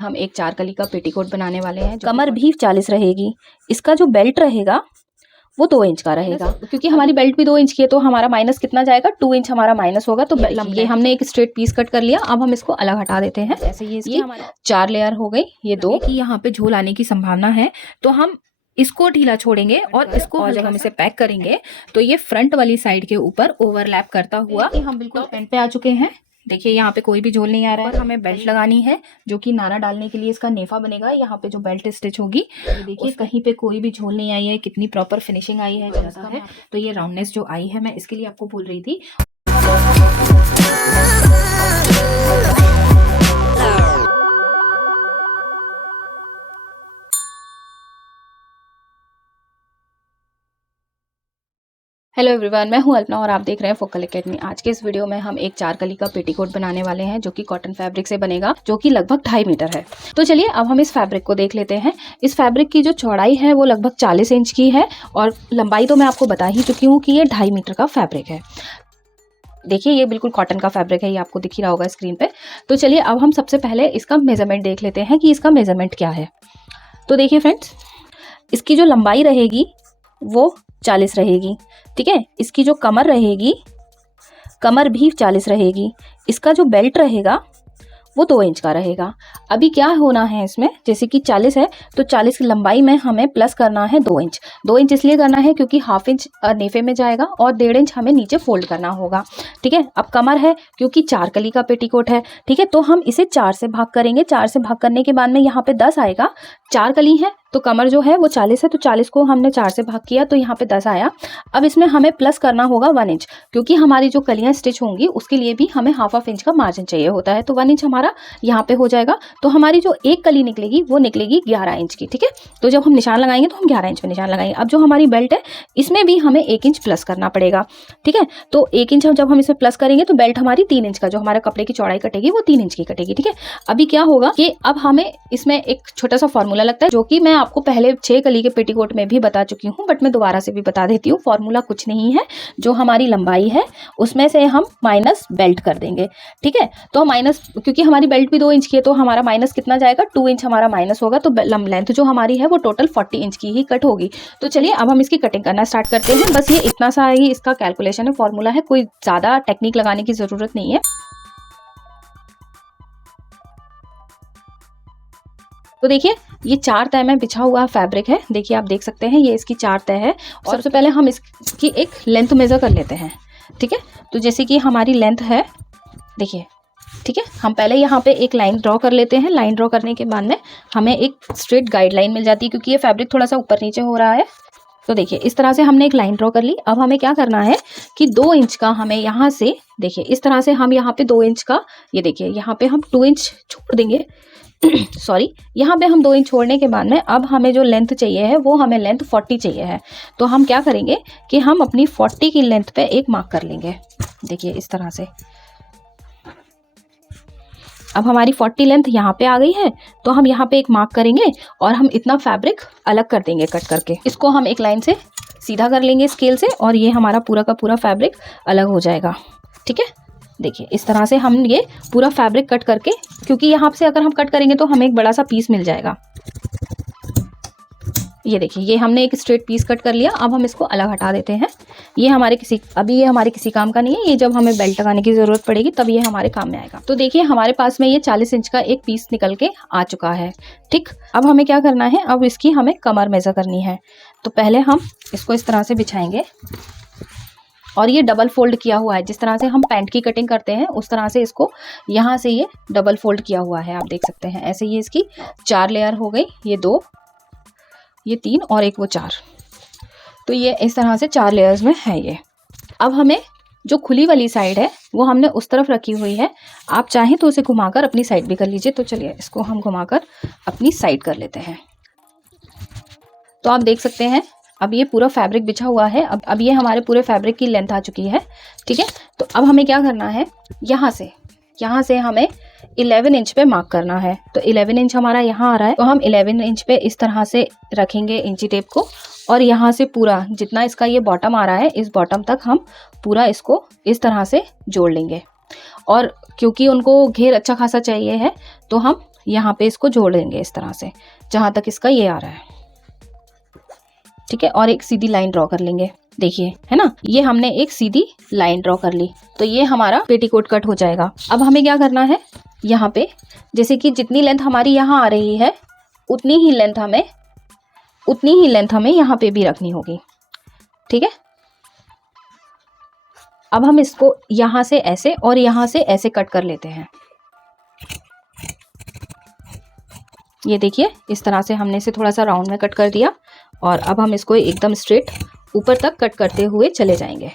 हम एक 4 कली का पेटीकोट बनाने वाले हैं। कमर भी 40 रहेगी। इसका जो बेल्ट रहेगा वो 2 इंच का रहेगा, क्योंकि हमारी बेल्ट भी 2 इंच की है तो हमारा माइनस कितना जाएगा, 2 इंच हमारा माइनस होगा। तो ये हमने एक स्ट्रेट पीस कट कर लिया। अब हम इसको अलग हटा देते हैं। ऐसे ये हमारी 4 लेयर हो गई। ये 2 की यहाँ पे झोल आने की संभावना है, तो हम इसको ढीला छोड़ेंगे और इसको जब हम इसे पैक करेंगे तो ये फ्रंट वाली साइड के ऊपर ओवरलैप करता हुआ हम बिल्कुल एंड पे आ चुके हैं। देखिए यहाँ पे कोई भी झोल नहीं आ रहा है। हमें बेल्ट लगानी है जो कि नारा डालने के लिए इसका नेफा बनेगा। यहाँ पे जो बेल्ट स्टिच होगी, देखिए कहीं पे कोई भी झोल नहीं आई है, कितनी प्रॉपर फिनिशिंग आई है, जैसा है। तो ये राउंडनेस जो आई है मैं इसके लिए आपको बोल रही थी। हेलो एवरीवन, मैं हूं अल्पना और आप देख रहे हैं फोकल एकेडमी। आज के इस वीडियो में हम एक 4 कली का पेटीकोट बनाने वाले हैं जो कि कॉटन फैब्रिक से बनेगा, जो कि लगभग 2.5 मीटर है। तो चलिए अब हम इस फैब्रिक को देख लेते हैं। इस फैब्रिक की जो चौड़ाई है वो लगभग 40 इंच की है और लंबाई तो मैं आपको बता ही चुकी हूँ कि ये 2.5 मीटर का फैब्रिक है। देखिए ये बिल्कुल कॉटन का फैब्रिक है, ये आपको दिख ही रहा होगा स्क्रीन पे। तो चलिए अब हम सबसे पहले इसका मेजरमेंट देख लेते हैं कि इसका मेजरमेंट क्या है। तो देखिए फ्रेंड्स, इसकी जो लंबाई रहेगी वो 40 रहेगी, ठीक है। इसकी जो कमर रहेगी, कमर भी 40 रहेगी। इसका जो बेल्ट रहेगा वो 2 इंच का रहेगा। अभी क्या होना है इसमें, जैसे कि 40 है तो 40 की लंबाई में हमें प्लस करना है 2 इंच। 2 इंच इसलिए करना है क्योंकि 1/2 इंच नेफे में जाएगा और 1.5 इंच हमें नीचे फोल्ड करना होगा, ठीक है। अब कमर है क्योंकि 4 कली का पेटीकोट है, ठीक है, तो हम इसे 4 से भाग करेंगे। 4 से भाग करने के बाद में यहाँ पे 10 आएगा। 4 कली है तो कमर जो है वो 40 है, तो 40 को हमने 4 से भाग किया तो यहाँ पे 10 आया। अब इसमें हमें प्लस करना होगा 1 इंच, क्योंकि हमारी जो कलियां स्टिच होंगी उसके लिए भी हमें 1/2 इंच का मार्जिन चाहिए होता है। तो 1 इंच हमारा यहाँ पे हो जाएगा। तो हमारी जो एक कली निकलेगी वो निकलेगी 11 इंच की, ठीक है। तो जब हम निशान लगाएंगे तो हम 11 इंच पे निशान लगाएंगे। अब जो हमारी बेल्ट है इसमें भी हमें 1 इंच प्लस करना पड़ेगा, ठीक है। तो 1 इंच जब हम इसमें प्लस करेंगे तो बेल्ट हमारी 3 इंच का, जो हमारे कपड़े की चौड़ाई कटेगी वो 3 इंच की कटेगी, ठीक है। अभी क्या होगा कि अब हमें इसमें एक छोटा सा फॉर्मूला लगता है, जो कि मैं आपको पहले 6 कली के पेटीकोट में भी बता चुकी हूँ, बट मैं दोबारा से भी बता देती हूँ। फॉर्मूला कुछ नहीं है, जो हमारी लंबाई है उसमें से हम माइनस बेल्ट कर देंगे, ठीक है। तो माइनस, क्योंकि हमारी बेल्ट भी 2 इंच की है तो हमारा माइनस कितना जाएगा, 2 इंच हमारा माइनस होगा। तो लेंथ जो हमारी है वो टोटल 40 इंच की ही कट होगी। तो चलिए अब हम इसकी कटिंग करना स्टार्ट करते हैं। बस ये इतना सा ही इसका कैलकुलेशन है, फॉर्मूला है, कोई ज्यादा टेक्निक लगाने की जरूरत नहीं है। तो देखिए ये 4 तह में बिछा हुआ फैब्रिक है। देखिए आप देख सकते हैं ये इसकी 4 तह है। और सबसे पहले हम इसकी एक लेंथ मेजर कर लेते हैं, ठीक है। तो जैसे कि हमारी लेंथ है, देखिए, ठीक है, हम पहले यहाँ पे एक लाइन ड्रॉ कर लेते हैं। लाइन ड्रॉ करने के बाद में हमें एक स्ट्रेट गाइडलाइन मिल जाती है, क्योंकि ये फैब्रिक थोड़ा सा ऊपर नीचे हो रहा है। तो देखिए इस तरह से हमने एक लाइन ड्रॉ कर ली। अब हमें क्या करना है कि 2 इंच का हमें यहाँ से, देखिए इस तरह से हम यहाँ पे 2 इंच का, ये देखिए यहाँ पे हम 2 इंच छोड़ देंगे सॉरी, यहाँ पे हम 2 इंच छोड़ने के बाद में अब हमें जो लेंथ चाहिए है वो हमें लेंथ 40 चाहिए है। तो हम क्या करेंगे कि हम अपनी 40 की लेंथ पे एक मार्क कर लेंगे। देखिए इस तरह से अब हमारी 40 लेंथ यहाँ पे आ गई है, तो हम यहाँ पे एक मार्क करेंगे और हम इतना फैब्रिक अलग कर देंगे कट करके। इसको हम एक लाइन से सीधा कर लेंगे स्केल से और ये हमारा पूरा का पूरा फैब्रिक अलग हो जाएगा, ठीक है। देखिए इस तरह से हम ये पूरा फैब्रिक कट करके, क्योंकि यहाँ से अगर हम कट करेंगे तो हमें एक बड़ा सा पीस मिल जाएगा। ये देखिए ये हमने एक स्ट्रेट पीस कट कर लिया। अब हम इसको अलग हटा देते हैं। ये हमारे किसी काम का नहीं है। ये जब हमें बेल्ट लगाने की ज़रूरत पड़ेगी तब ये हमारे काम में आएगा। तो देखिए हमारे पास में ये 40 इंच का एक पीस निकल के आ चुका है, ठीक। अब हमें क्या करना है, अब इसकी हमें कमर मेज़र करनी है। तो पहले हम इसको इस तरह से बिछाएंगे और ये डबल फोल्ड किया हुआ है। जिस तरह से हम पैंट की कटिंग करते हैं उस तरह से इसको यहाँ से ये डबल फोल्ड किया हुआ है, आप देख सकते हैं। ऐसे ये इसकी 4 लेयर हो गई, ये 2, ये 3 और एक वो 4। तो ये इस तरह से 4 लेयर्स में है ये। अब हमें जो खुली वाली साइड है वो हमने उस तरफ रखी हुई है। आप चाहें तो उसे घुमाकर अपनी साइड भी कर लीजिए। तो चलिए इसको हम घुमाकर अपनी साइड कर लेते हैं। तो आप देख सकते हैं अब ये पूरा फैब्रिक बिछा हुआ है। अब ये हमारे पूरे फैब्रिक की लेंथ आ चुकी है, ठीक है। तो अब हमें क्या करना है, यहाँ से हमें 11 इंच पे मार्क करना है। तो 11 इंच हमारा यहाँ आ रहा है, तो हम 11 इंच पे इस तरह से रखेंगे इंची टेप को और यहाँ से पूरा जितना इसका ये बॉटम आ रहा है, इस बॉटम तक हम पूरा इसको इस तरह से जोड़ लेंगे। और क्योंकि उनको घेर अच्छा खासा चाहिए है तो हम यहाँ पे इसको जोड़ देंगे इस तरह से, जहाँ तक इसका ये आ रहा है, ठीक है। और एक सीधी लाइन ड्रॉ कर लेंगे, देखिए है ना, ये हमने एक सीधी लाइन ड्रॉ कर ली। तो ये हमारा पेटीकोट कट हो जाएगा। अब हमें क्या करना है, यहाँ पे जैसे कि जितनी लेंथ हमारी यहाँ आ रही है उतनी ही लेंथ हमें यहाँ पे भी रखनी होगी, ठीक है। अब हम इसको यहाँ से ऐसे और यहाँ से ऐसे कट कर लेते हैं। ये देखिए इस तरह से हमने इसे थोड़ा सा राउंड में कट कर दिया और अब हम इसको एकदम स्ट्रेट ऊपर तक कट करते हुए चले जाएंगे।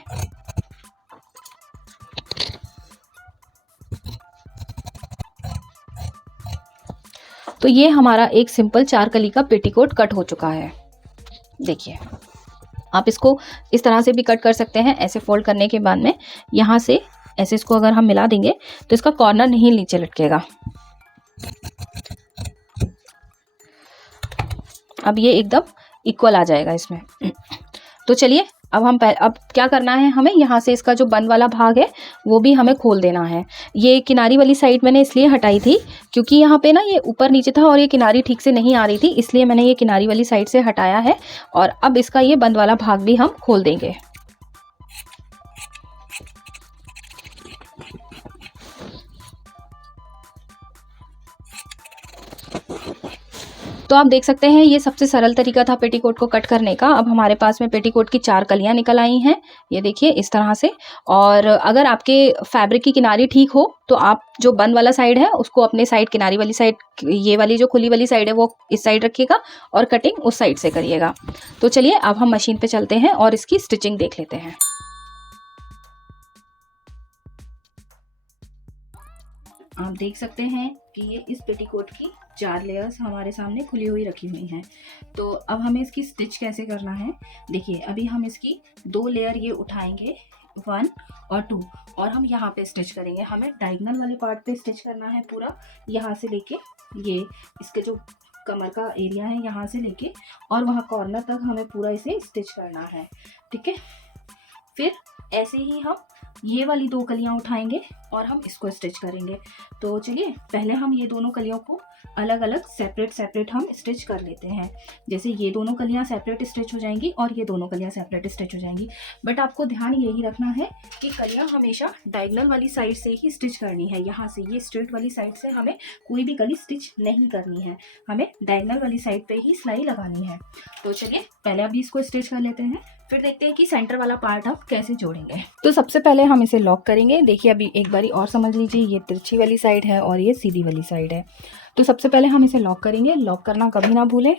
तो ये हमारा एक सिंपल 4 कली का पेटीकोट कट हो चुका है। देखिए आप इसको इस तरह से भी कट कर सकते हैं। ऐसे फोल्ड करने के बाद में यहाँ से ऐसे इसको अगर हम मिला देंगे तो इसका कॉर्नर नहीं नीचे लटकेगा। अब ये एकदम इक्वल आ जाएगा इसमें। तो चलिए अब क्या करना है, हमें यहाँ से इसका जो बंद वाला भाग है वो भी हमें खोल देना है। ये किनारी वाली साइड मैंने इसलिए हटाई थी क्योंकि यहाँ पे ना ये ऊपर नीचे था और ये किनारी ठीक से नहीं आ रही थी, इसलिए मैंने ये किनारी वाली साइड से हटाया है। और अब इसका ये बंद वाला भाग भी हम खोल देंगे। तो आप देख सकते हैं ये सबसे सरल तरीका था पेटीकोट को कट करने का। अब हमारे पास में पेटीकोट की 4 कलियां निकल आई हैं, ये देखिए इस तरह से। और अगर आपके फैब्रिक की किनारी ठीक हो तो आप जो बंद वाला साइड है उसको अपने साइड, किनारी वाली साइड, ये वाली जो खुली वाली साइड है वो इस साइड रखिएगा और कटिंग उस साइड से करिएगा। तो चलिए अब हम मशीन पे चलते हैं और इसकी स्टिचिंग देख लेते हैं। आप देख सकते हैं कि ये इस पेटीकोट की 4 लेयर्स हमारे सामने खुली हुई रखी हुई हैं। तो अब हमें इसकी स्टिच कैसे करना है, देखिए अभी हम इसकी 2 लेयर ये उठाएंगे, 1 और 2, और हम यहाँ पे स्टिच करेंगे। हमें डायगोनल वाले पार्ट पे स्टिच करना है पूरा, यहाँ से लेके ये इसके जो कमर का एरिया है यहाँ से लेके और वहाँ कॉर्नर तक हमें पूरा इसे स्टिच करना है, ठीक है। फिर ऐसे ही हम ये वाली 2 कलियां उठाएंगे और हम इसको स्टिच करेंगे। तो चलिए पहले हम ये दोनों कलियों को अलग अलग सेपरेट हम स्टिच कर लेते हैं। जैसे ये दोनों कलियां सेपरेट स्टिच हो जाएंगी और ये दोनों कलियां सेपरेट स्टिच हो जाएंगी। बट आपको ध्यान यही रखना है कि कलियां हमेशा डायगोनल वाली साइड से ही स्टिच करनी है। यहाँ से ये स्ट्रेट वाली साइड से हमें कोई भी कली स्टिच नहीं करनी है, हमें डायगोनल वाली साइड पे ही सिलाई लगानी है। तो चलिए पहले अभी इसको स्टिच कर लेते हैं, फिर देखते हैं कि सेंटर वाला पार्ट हम कैसे जोड़ेंगे। तो सबसे पहले हम इसे लॉक करेंगे। देखिए अभी एक बारी और समझ लीजिए, ये तिरछी वाली साइड है और ये सीधी वाली साइड है। तो सबसे पहले हम इसे लॉक करेंगे। लॉक करना कभी ना भूलें।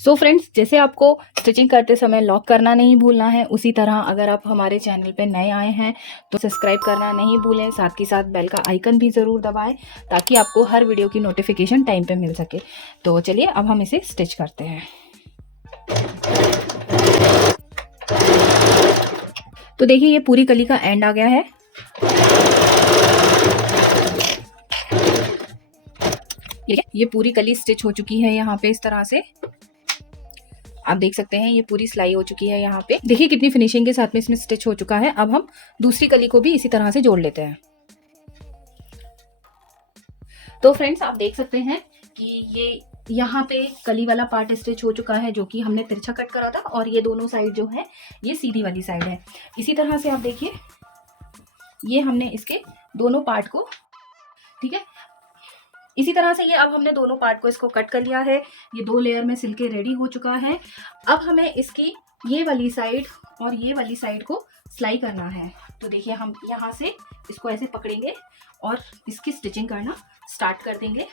सो फ्रेंड्स, जैसे आपको स्टिचिंग करते समय लॉक करना नहीं भूलना है, उसी तरह अगर आप हमारे चैनल पे नए आए हैं तो सब्सक्राइब करना नहीं भूलें। साथ ही साथ बेल का आइकन भी ज़रूर दबाएं ताकि आपको हर वीडियो की नोटिफिकेशन टाइम पे मिल सके। तो चलिए अब हम इसे स्टिच करते हैं। तो देखिए ये पूरी कली का एंड आ गया है। ये पूरी कली स्टिच हो चुकी है यहाँ पे इस तरह से। आप देख सकते हैं ये पूरी सिलाई हो चुकी है यहाँ पे। देखिए कितनी फिनिशिंग के साथ में इसमें स्टिच हो चुका है। अब हम दूसरी कली को भी इसी तरह से जोड़ लेते हैं। तो फ्रेंड्स आप देख सकते हैं कि ये यहाँ पे कली वाला पार्ट स्टिच हो चुका है जो कि हमने तिरछा कट करा था, और ये दोनों साइड जो है ये सीधी वाली साइड है। इसी तरह से आप देखिए ये हमने इसके दोनों पार्ट को, ठीक है, इसी तरह से ये अब हमने दोनों पार्ट को इसको कट कर लिया है। ये 2 लेयर में सिल के रेडी हो चुका है। अब हमें इसकी ये वाली साइड और ये वाली साइड को सिलाई करना है। तो देखिए हम यहाँ से इसको ऐसे पकड़ेंगे और इसकी स्टिचिंग करना स्टार्ट कर देंगे।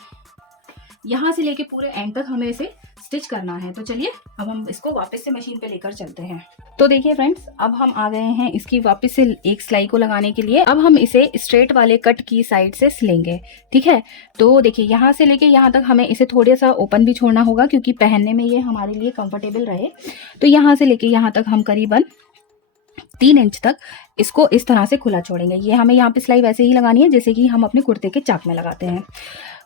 यहाँ से लेके पूरे एंड तक हमें इसे स्टिच करना है। तो चलिए अब हम इसको वापस से मशीन पे लेकर चलते हैं। तो देखिए फ्रेंड्स, अब हम आ गए हैं इसकी वापस से एक सिलाई को लगाने के लिए। अब हम इसे स्ट्रेट वाले कट की साइड से सिलेंगे, ठीक है। तो देखिए यहाँ से लेके यहाँ तक हमें इसे थोड़ा सा ओपन भी छोड़ना होगा क्योंकि पहनने में ये हमारे लिए कंफर्टेबल रहे। तो यहाँ से लेके यहाँ तक हम करीबन 3 इंच तक इसको इस तरह से खुला छोड़ेंगे। ये हमें यहाँ पे सिलाई वैसे ही लगानी है जैसे कि हम अपने कुर्ते के चाक में लगाते हैं।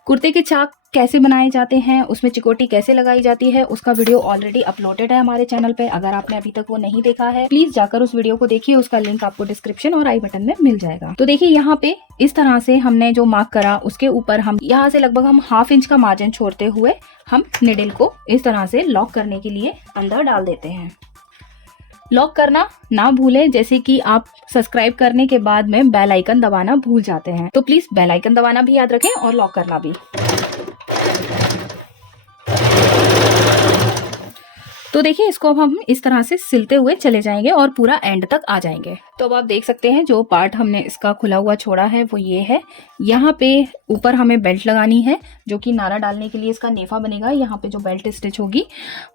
कुर्ते के चाक कैसे बनाए जाते हैं, उसमें चिकोटी कैसे लगाई जाती है, उसका वीडियो ऑलरेडी अपलोडेड है हमारे चैनल पे। अगर आपने अभी तक वो नहीं देखा है प्लीज जाकर उस वीडियो को देखिए, उसका लिंक आपको डिस्क्रिप्शन और आई बटन में मिल जाएगा। तो देखिए यहाँ पे इस तरह से हमने जो मार्क करा उसके ऊपर हम यहाँ से लगभग हम 1/2 इंच का मार्जिन छोड़ते हुए हम निडल को इस तरह से लॉक करने के लिए अंदर डाल देते हैं। लॉक करना ना भूलें, जैसे कि आप सब्सक्राइब करने के बाद में बेल आइकन दबाना भूल जाते हैं, तो प्लीज बेल आइकन दबाना भी याद रखें और लॉक करना भी। तो देखिए इसको अब हम इस तरह से सिलते हुए चले जाएंगे और पूरा एंड तक आ जाएंगे। तो अब आप देख सकते हैं जो पार्ट हमने इसका खुला हुआ छोड़ा है वो ये है। यहाँ पे ऊपर हमें बेल्ट लगानी है, जो कि नारा डालने के लिए इसका नेफा बनेगा। यहाँ पे जो बेल्ट स्टिच होगी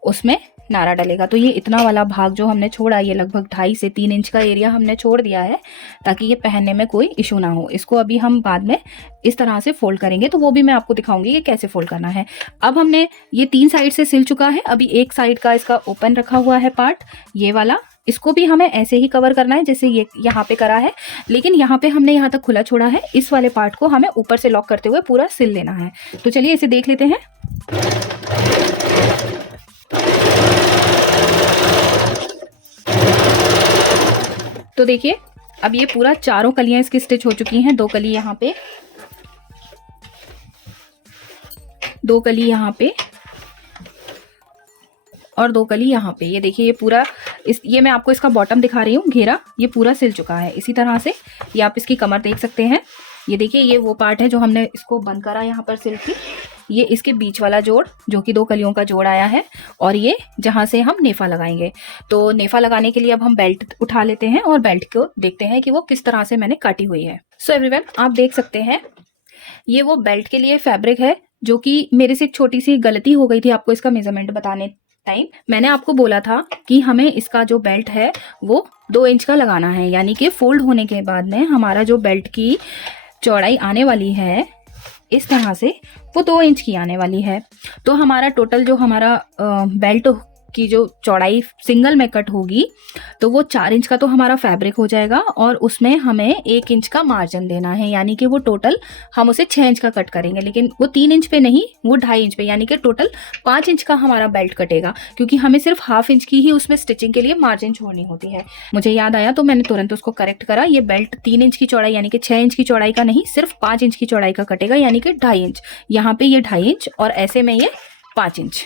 उसमें नारा डलेगा। तो ये इतना वाला भाग जो हमने छोड़ा, ये लगभग 2.5 से 3 इंच का एरिया हमने छोड़ दिया है, ताकि ये पहनने में कोई इशू ना हो। इसको अभी हम बाद में इस तरह से फोल्ड करेंगे, तो वो भी मैं आपको दिखाऊंगी कि कैसे फोल्ड करना है। अब हमने ये 3 साइड से सिल चुका है, अभी एक साइड का इसका ओपन रखा हुआ है पार्ट, ये वाला। इसको भी हमें ऐसे ही कवर करना है जैसे ये यहाँ पे करा है, लेकिन यहाँ पे हमने यहाँ तक खुला छोड़ा है। इस वाले पार्ट को हमें ऊपर से लॉक करते हुए पूरा सिल लेना है। तो चलिए इसे देख लेते हैं। तो देखिए अब ये पूरा चारों कलियां इसकी स्टिच हो चुकी हैं। 2 कली यहाँ पे, 2 कली यहाँ पे और 2 कली यहाँ पे। ये देखिए ये पूरा ये मैं आपको इसका बॉटम दिखा रही हूँ, घेरा ये पूरा सिल चुका है। इसी तरह से ये आप इसकी कमर देख सकते हैं। ये देखिए ये वो पार्ट है जो हमने इसको बंद करा यहाँ पर सिल की। ये इसके बीच वाला जोड़ जो कि 2 कलियों का जोड़ आया है, और ये जहाँ से हम नेफा लगाएंगे। तो नेफा लगाने के लिए अब हम बेल्ट उठा लेते हैं और बेल्ट को देखते हैं कि वो किस तरह से मैंने काटी हुई है। सो एवरीवन आप देख सकते हैं ये वो बेल्ट के लिए फैब्रिक है, जो कि मेरे से एक छोटी सी गलती हो गई थी आपको इसका मेजरमेंट बताने टाइम। मैंने आपको बोला था कि हमें इसका जो बेल्ट है वो 2 इंच का लगाना है, यानी कि फोल्ड होने के बाद में हमारा जो बेल्ट की चौड़ाई आने वाली है इस तरह से वो 2 इंच की आने वाली है। तो हमारा टोटल जो हमारा बेल्ट की जो चौड़ाई सिंगल में कट होगी तो वो 4 इंच का तो हमारा फैब्रिक हो जाएगा, और उसमें हमें 1 इंच का मार्जिन देना है, यानी कि वो टोटल हम उसे 6 इंच का कट करेंगे। लेकिन वो 3 इंच पे नहीं, वो 2.5 इंच पे, यानी कि टोटल 5 इंच का हमारा बेल्ट कटेगा, क्योंकि हमें सिर्फ 1/2 इंच की ही उसमें स्टिचिंग के लिए मार्जिन छोड़नी होती है। मुझे याद आया तो मैंने तुरंत उसको करेक्ट करा। ये बेल्ट 3 इंच की चौड़ाई यानी कि 6 इंच की चौड़ाई का नहीं, सिर्फ 5 इंच की चौड़ाई का कटेगा, यानी कि 2.5 इंच। यहाँ पे ये 2.5 इंच और ऐसे में ये 5 इंच।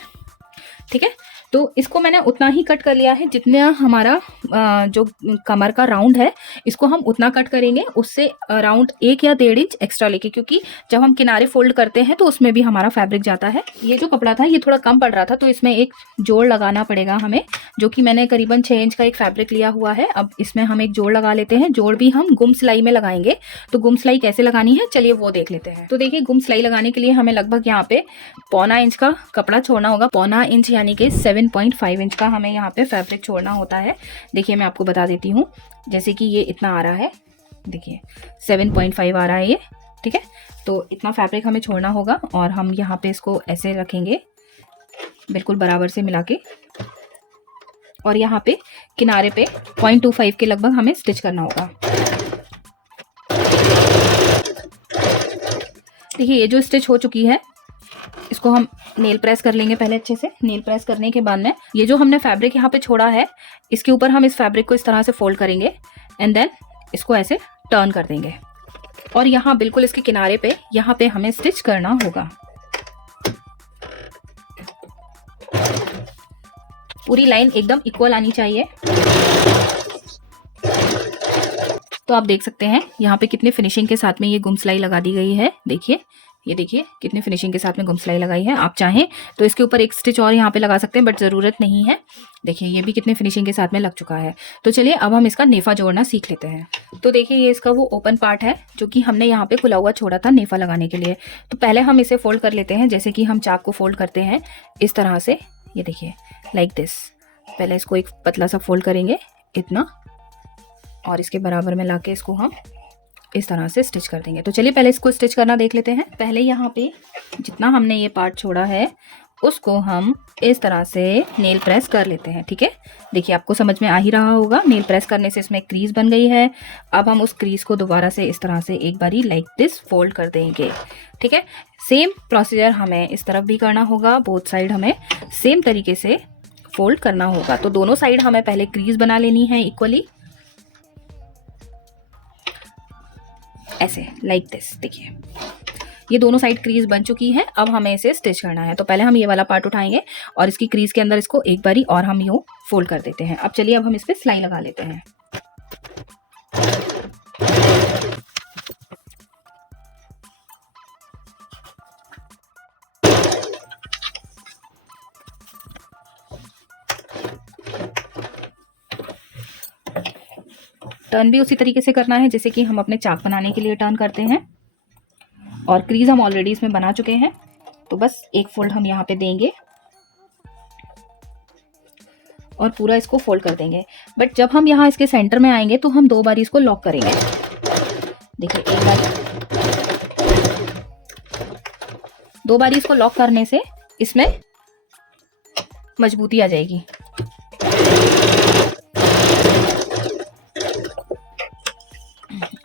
ठीक है, तो इसको मैंने उतना ही कट कर लिया है जितना हमारा जो कमर का राउंड है इसको हम उतना कट करेंगे, उससे अराउंड 1 या 1.5 इंच एक्स्ट्रा लेके, क्योंकि जब हम किनारे फोल्ड करते हैं तो उसमें भी हमारा फैब्रिक जाता है। ये जो कपड़ा था ये थोड़ा कम पड़ रहा था, तो इसमें एक जोड़ लगाना पड़ेगा हमें, जो कि मैंने करीबन 6 इंच का एक फैब्रिक लिया हुआ है। अब इसमें हम एक जोड़ लगा लेते हैं। जोड़ भी हम गुम सिलाई में लगाएंगे, तो गुम सिलाई कैसे लगानी है चलिए वो देख लेते हैं। तो देखिए गुम सिलाई लगाने के लिए हमें लगभग यहाँ पे 1.25 इंच का कपड़ा छोड़ना होगा। 1.25 इंच यानी कि 7.5 इंच का हमें यहाँ पे फैब्रिक छोड़ना होता है। देखिए मैं आपको बता देती हूँ, जैसे कि ये इतना आ रहा है, देखिए 7.5 आ रहा है ये। ठीक है, तो इतना फैब्रिक हमें छोड़ना होगा, और हम यहाँ पे इसको ऐसे रखेंगे बिल्कुल बराबर से मिला के, और यहाँ पे किनारे पे 0.25 के लगभग हमें स्टिच करना होगा। देखिए ये जो स्टिच हो चुकी है इसको हम नेल प्रेस कर लेंगे पहले अच्छे से। नेल प्रेस करने के बाद में ये जो हमने फैब्रिक यहाँ पे छोड़ा है इसके ऊपर हम इस फैब्रिक को इस तरह से फोल्ड करेंगे, एंड देन इसको ऐसे टर्न कर देंगे, और यहाँ बिल्कुल इसके किनारे पे यहाँ पे हमें स्टिच करना होगा। पूरी लाइन एकदम इक्वल आनी चाहिए। तो आप देख सकते हैं यहाँ पे कितने फिनिशिंग के साथ में ये गुम सिलाई लगा दी गई है। देखिए ये देखिए कितने फिनिशिंग के साथ में गुम सिलाई लगाई है। आप चाहें तो इसके ऊपर एक स्टिच और यहाँ पे लगा सकते हैं, बट ज़रूरत नहीं है। देखिए ये भी कितने फिनिशिंग के साथ में लग चुका है। तो चलिए अब हम इसका नेफा जोड़ना सीख लेते हैं। तो देखिए ये इसका वो ओपन पार्ट है जो कि हमने यहाँ पे खुला हुआ छोड़ा था नेफा लगाने के लिए। तो पहले हम इसे फोल्ड कर लेते हैं, जैसे कि हम चाक को फोल्ड करते हैं इस तरह से। ये देखिए लाइक दिस। पहले इसको एक पतला सा फोल्ड करेंगे इतना, और इसके बराबर में लाके इसको हम इस तरह से स्टिच कर देंगे। तो चलिए पहले इसको स्टिच करना देख लेते हैं। पहले यहाँ पे जितना हमने ये पार्ट छोड़ा है उसको हम इस तरह से नेल प्रेस कर लेते हैं। ठीक है, देखिए आपको समझ में आ ही रहा होगा, नेल प्रेस करने से इसमें क्रीज बन गई है। अब हम उस क्रीज को दोबारा से इस तरह से एक बारी लाइक दिस फोल्ड कर देंगे। ठीक है, सेम प्रोसीजर हमें इस तरफ भी करना होगा, बोथ साइड हमें सेम तरीके से फोल्ड करना होगा। तो दोनों साइड हमें पहले क्रीज बना लेनी है इक्वली, ऐसे लाइक दिस। देखिए ये दोनों साइड क्रीज बन चुकी है, अब हमें इसे स्टिच करना है। तो पहले हम ये वाला पार्ट उठाएंगे और इसकी क्रीज के अंदर इसको एक बारी और हम यूं फोल्ड कर देते हैं। अब चलिए अब हम इस पे सिलाई लगा लेते हैं। टर्न भी उसी तरीके से करना है जैसे कि हम अपने चाक बनाने के लिए टर्न करते हैं, और क्रीज हम ऑलरेडी इसमें बना चुके हैं। तो बस एक फोल्ड हम यहाँ पे देंगे और पूरा इसको फोल्ड कर देंगे। बट जब हम यहाँ इसके सेंटर में आएंगे तो हम 2 बार इसको लॉक करेंगे। देखिए एक बार, 2 बार इसको लॉक करने से इसमें मजबूती आ जाएगी।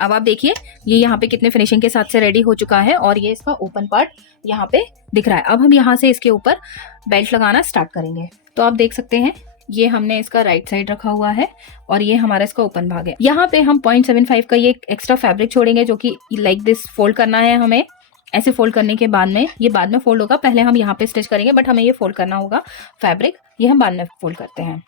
अब आप देखिए ये यहाँ पे कितने फिनिशिंग के साथ से रेडी हो चुका है, और ये इसका ओपन पार्ट यहाँ पे दिख रहा है। अब हम यहाँ से इसके ऊपर बेल्ट लगाना स्टार्ट करेंगे। तो आप देख सकते हैं ये हमने इसका राइट साइड रखा हुआ है और ये हमारा इसका ओपन भाग है। यहाँ पे हम 0.75 का ये एक्स्ट्रा फैब्रिक छोड़ेंगे जो कि लाइक दिस फोल्ड करना है हमें। ऐसे फोल्ड करने के बाद में ये बाद में फोल्ड होगा, पहले हम यहाँ पे स्टिच करेंगे, बट हमें ये फोल्ड करना होगा फैब्रिक, ये हम बाद में फोल्ड करते हैं।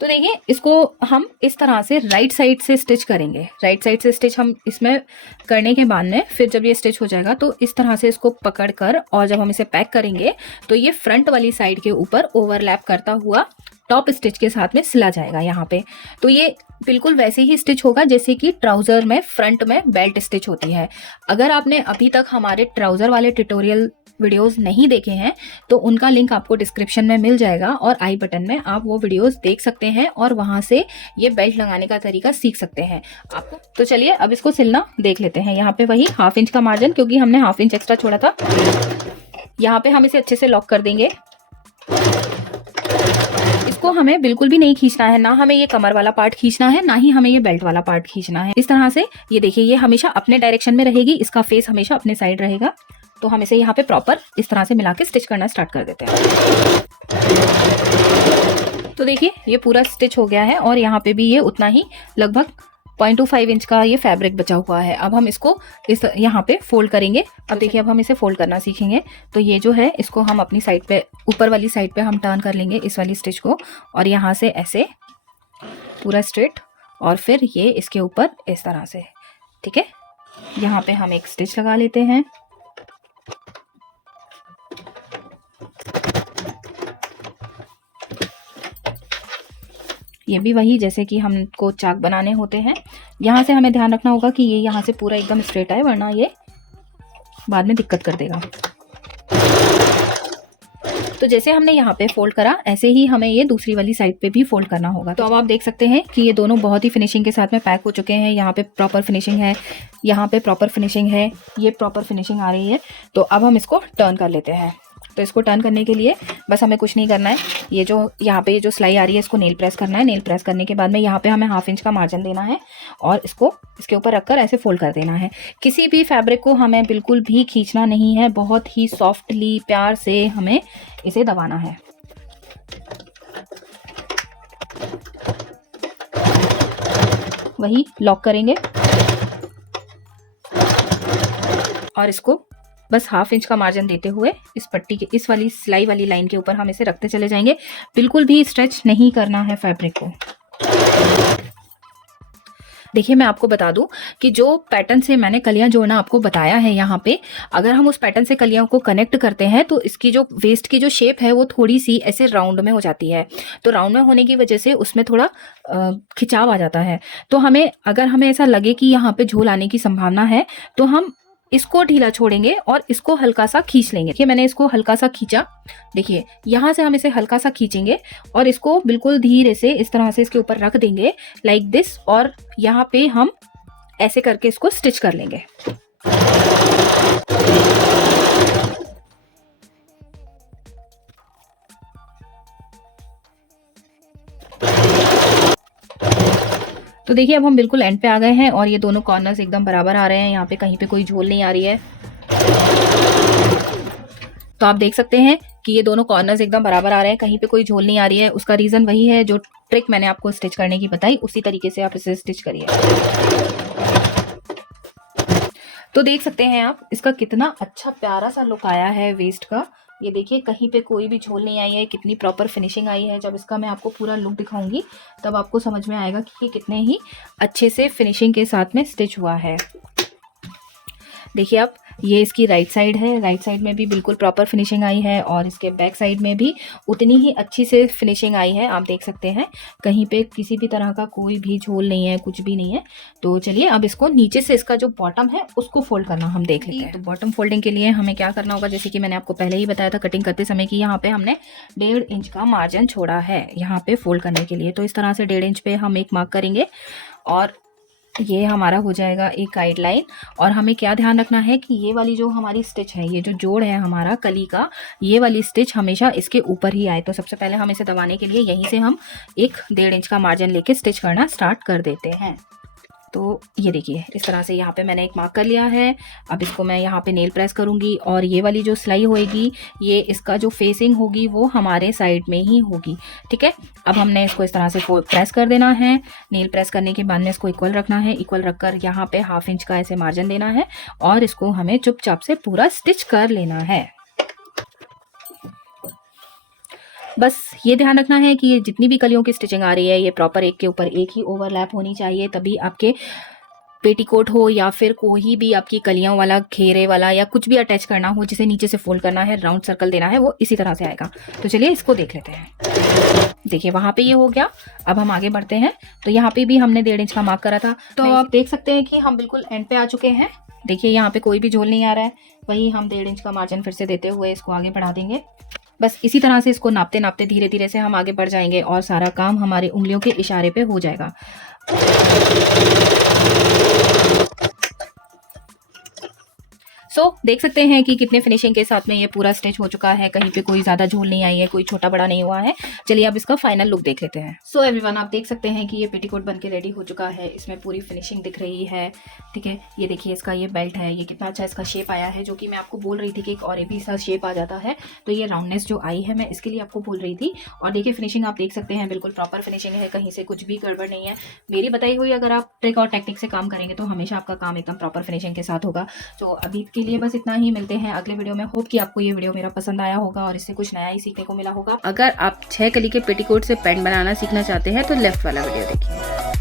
तो देखिए इसको हम इस तरह से राइट साइड से स्टिच करेंगे। राइट साइड से स्टिच हम इसमें करने के बाद में फिर जब ये स्टिच हो जाएगा तो इस तरह से इसको पकड़कर, और जब हम इसे पैक करेंगे तो ये फ्रंट वाली साइड के ऊपर ओवरलैप करता हुआ टॉप स्टिच के साथ में सिला जाएगा यहाँ पे। तो ये बिल्कुल वैसे ही स्टिच होगा जैसे कि ट्राउजर में फ्रंट में बेल्ट स्टिच होती है। अगर आपने अभी तक हमारे ट्राउजर वाले ट्यूटोरियल वीडियोस नहीं देखे हैं तो उनका लिंक आपको डिस्क्रिप्शन में मिल जाएगा, और आई बटन में आप वो वीडियोस देख सकते हैं और वहां से ये बेल्ट लगाने का तरीका सीख सकते हैं आपको। तो चलिए अब इसको सिलना देख लेते हैं। यहाँ पे वही 1/2 इंच का मार्जिन, क्योंकि हमने 1/2 इंच एक्स्ट्रा छोड़ा था। यहाँ पे हम इसे अच्छे से लॉक कर देंगे। इसको हमें बिल्कुल भी नहीं खींचना है, ना हमें ये कमर वाला पार्ट खींचना है, ना ही हमें ये बेल्ट वाला पार्ट खींचना है। इस तरह से ये देखिए ये हमेशा अपने डायरेक्शन में रहेगी, इसका फेस हमेशा अपने साइड रहेगा। तो हम इसे यहाँ पे प्रॉपर इस तरह से मिला के स्टिच करना स्टार्ट कर देते हैं। तो देखिए ये पूरा स्टिच हो गया है और यहाँ पे भी ये उतना ही लगभग 0.25 इंच का ये फैब्रिक बचा हुआ है। अब हम इसको इस यहाँ पे फोल्ड करेंगे। अब देखिए अब हम इसे फोल्ड करना सीखेंगे। तो ये जो है इसको हम अपनी साइड पे, ऊपर वाली साइड पे हम टर्न कर लेंगे इस वाली स्टिच को, और यहाँ से ऐसे पूरा स्ट्रेट, और फिर ये इसके ऊपर इस तरह से। ठीक है, यहाँ पे हम एक स्टिच लगा लेते हैं। ये भी वही जैसे कि हमको चाक बनाने होते हैं। यहाँ से हमें ध्यान रखना होगा कि ये यहाँ से पूरा एकदम स्ट्रेट आए, वरना ये बाद में दिक्कत कर देगा। तो जैसे हमने यहाँ पे फोल्ड करा, ऐसे ही हमें ये दूसरी वाली साइड पे भी फोल्ड करना होगा। तो अब आप देख सकते हैं कि ये दोनों बहुत ही फिनिशिंग के साथ में पैक हो चुके हैं। यहाँ पे प्रॉपर फिनिशिंग है, यहाँ पे प्रॉपर फिनिशिंग है, ये प्रॉपर फिनिशिंग आ रही है। तो अब हम इसको टर्न कर लेते हैं। तो इसको टर्न करने के लिए बस हमें कुछ नहीं करना है, ये जो यहाँ पे ये जो सिलाई आ रही है इसको नेल प्रेस करना है। नेल प्रेस करने के बाद में यहाँ पे हमें 1/2 इंच का मार्जिन देना है और इसको इसके ऊपर रखकर ऐसे फोल्ड कर देना है। किसी भी फैब्रिक को हमें बिल्कुल भी खींचना नहीं है, बहुत ही सॉफ्टली प्यार से हमें इसे दबाना है। वही लॉक करेंगे और इसको बस 1/2 इंच का मार्जिन देते हुए इस पट्टी के इस वाली सिलाई वाली लाइन के ऊपर हम इसे रखते चले जाएंगे। बिल्कुल भी स्ट्रेच नहीं करना है फैब्रिक को। देखिए मैं आपको बता दूं कि जो पैटर्न से मैंने कलियां जोड़ना आपको बताया है, यहाँ पे अगर हम उस पैटर्न से कलियों को कनेक्ट करते हैं तो इसकी जो वेस्ट की जो शेप है वो थोड़ी सी ऐसे राउंड में हो जाती है। तो राउंड में होने की वजह से उसमें थोड़ा खिंचाव आ जाता है। तो हमें अगर हमें ऐसा लगे कि यहाँ पे झोल आने की संभावना है तो हम इसको ढीला छोड़ेंगे और इसको हल्का सा खींच लेंगे। देखिए मैंने इसको हल्का सा खींचा, देखिए यहाँ से हम इसे हल्का सा खींचेंगे और इसको बिल्कुल धीरे से इस तरह से इसके ऊपर रख देंगे लाइक दिस, और यहाँ पे हम ऐसे करके इसको स्टिच कर लेंगे। तो देखिए अब हम बिल्कुल एंड पे आ गए हैं और ये दोनों कॉर्नर्स एकदम बराबर आ रहे हैं, यहाँ पे कहीं पे कोई झोल नहीं आ रही है। तो आप देख सकते हैं कि ये दोनों कॉर्नर्स एकदम बराबर आ रहे हैं, कहीं पे कोई झोल नहीं आ रही है। उसका रीज़न वही है जो ट्रिक मैंने आपको स्टिच करने की बताई, उसी तरीके से आप इसे स्टिच करिए। तो देख सकते हैं आप इसका कितना अच्छा प्यारा सा लुक आया है वेस्ट का। ये देखिए कहीं पे कोई भी झोल नहीं आई है, कितनी प्रॉपर फिनिशिंग आई है। जब इसका मैं आपको पूरा लुक दिखाऊंगी तब आपको समझ में आएगा कि ये कितने ही अच्छे से फिनिशिंग के साथ में स्टिच हुआ है। देखिए आप, ये इसकी राइट साइड है, राइट साइड में भी बिल्कुल प्रॉपर फिनिशिंग आई है और इसके बैक साइड में भी उतनी ही अच्छी से फिनिशिंग आई है। आप देख सकते हैं कहीं पे किसी भी तरह का कोई भी झोल नहीं है, कुछ भी नहीं है। तो चलिए अब इसको नीचे से इसका जो बॉटम है उसको फोल्ड करना हम देख लेते हैं। तो बॉटम फोल्डिंग के लिए हमें क्या करना होगा, जैसे कि मैंने आपको पहले ही बताया था कटिंग करते समय कि यहाँ पे हमने 1.5 इंच का मार्जिन छोड़ा है यहाँ पे फोल्ड करने के लिए। तो इस तरह से 1.5 इंच पे हम एक मार्क करेंगे और ये हमारा हो जाएगा एक गाइडलाइन। और हमें क्या ध्यान रखना है कि ये वाली जो हमारी स्टिच है, ये जो जोड़ है हमारा कली का, ये वाली स्टिच हमेशा इसके ऊपर ही आए। तो सबसे पहले हम इसे दबाने के लिए यहीं से हम एक 1.5 इंच का मार्जिन लेके स्टिच करना स्टार्ट कर देते हैं। तो ये देखिए इस तरह से यहाँ पे मैंने एक मार्क कर लिया है। अब इसको मैं यहाँ पे नेल प्रेस करूँगी और ये वाली जो सिलाई होएगी, ये इसका जो फेसिंग होगी वो हमारे साइड में ही होगी। ठीक है, अब हमने इसको इस तरह से प्रेस कर देना है। नेल प्रेस करने के बाद में इसको इक्वल रखना है। इक्वल रखकर यहाँ पे 1/2 इंच का ऐसे मार्जिन देना है और इसको हमें चुपचाप से पूरा स्टिच कर लेना है। बस ये ध्यान रखना है कि ये जितनी भी कलियों की स्टिचिंग आ रही है ये प्रॉपर एक के ऊपर एक ही ओवरलैप होनी चाहिए, तभी आपके पेटीकोट हो या फिर कोई भी आपकी कलियों वाला घेरे वाला या कुछ भी अटैच करना हो, जिसे नीचे से फोल्ड करना है, राउंड सर्कल देना है, वो इसी तरह से आएगा। तो चलिए इसको देख लेते हैं। देखिए वहां पे ये हो गया। अब हम आगे बढ़ते हैं। तो यहाँ पे भी हमने 1.5 इंच का मार्क करा था। तो आप देख सकते हैं कि हम बिल्कुल एंड पे आ चुके हैं। देखिए यहाँ पे कोई भी झोल नहीं आ रहा है। वही हम 1.5 इंच का मार्जिन फिर से देते हुए इसको आगे बढ़ा देंगे। बस इसी तरह से इसको नापते नापते धीरे धीरे से हम आगे बढ़ जाएंगे और सारा काम हमारे उंगलियों के इशारे पे हो जाएगा। देख सकते हैं कि कितने फिनिशिंग के साथ में ये पूरा स्टिच हो चुका है। कहीं पे कोई ज़्यादा झोल नहीं आई है, कोई छोटा बड़ा नहीं हुआ है। चलिए अब इसका फाइनल लुक देख लेते हैं। एवरीवन, आप देख सकते हैं कि ये पेटीकोट बनके रेडी हो चुका है। इसमें पूरी फिनिशिंग दिख रही है। ठीक है, ये देखिए इसका ये बेल्ट है, ये कितना अच्छा इसका शेप आया है, जो कि मैं आपको बोल रही थी कि एक और भी सा शेप आ जाता है। तो ये राउंडनेस जो आई है मैं इसके लिए आपको बोल रही थी। और देखिए फिनिशिंग आप देख सकते हैं, बिल्कुल प्रॉपर फिनिशिंग है, कहीं से कुछ भी गड़बड़ नहीं है। मेरी बताई हुई अगर आप ट्रिक और टेक्निक से काम करेंगे तो हमेशा आपका काम एकदम प्रॉपर फिनिशिंग के साथ होगा। तो अभी के लिए बस इतना ही, मिलते हैं अगले वीडियो में। होप कि आपको ये वीडियो मेरा पसंद आया होगा और इससे कुछ नया ही सीखने को मिला होगा। अगर आप 6 कली के पेटीकोट से पैंट बनाना सीखना चाहते हैं तो लेफ्ट वाला वीडियो देखिए।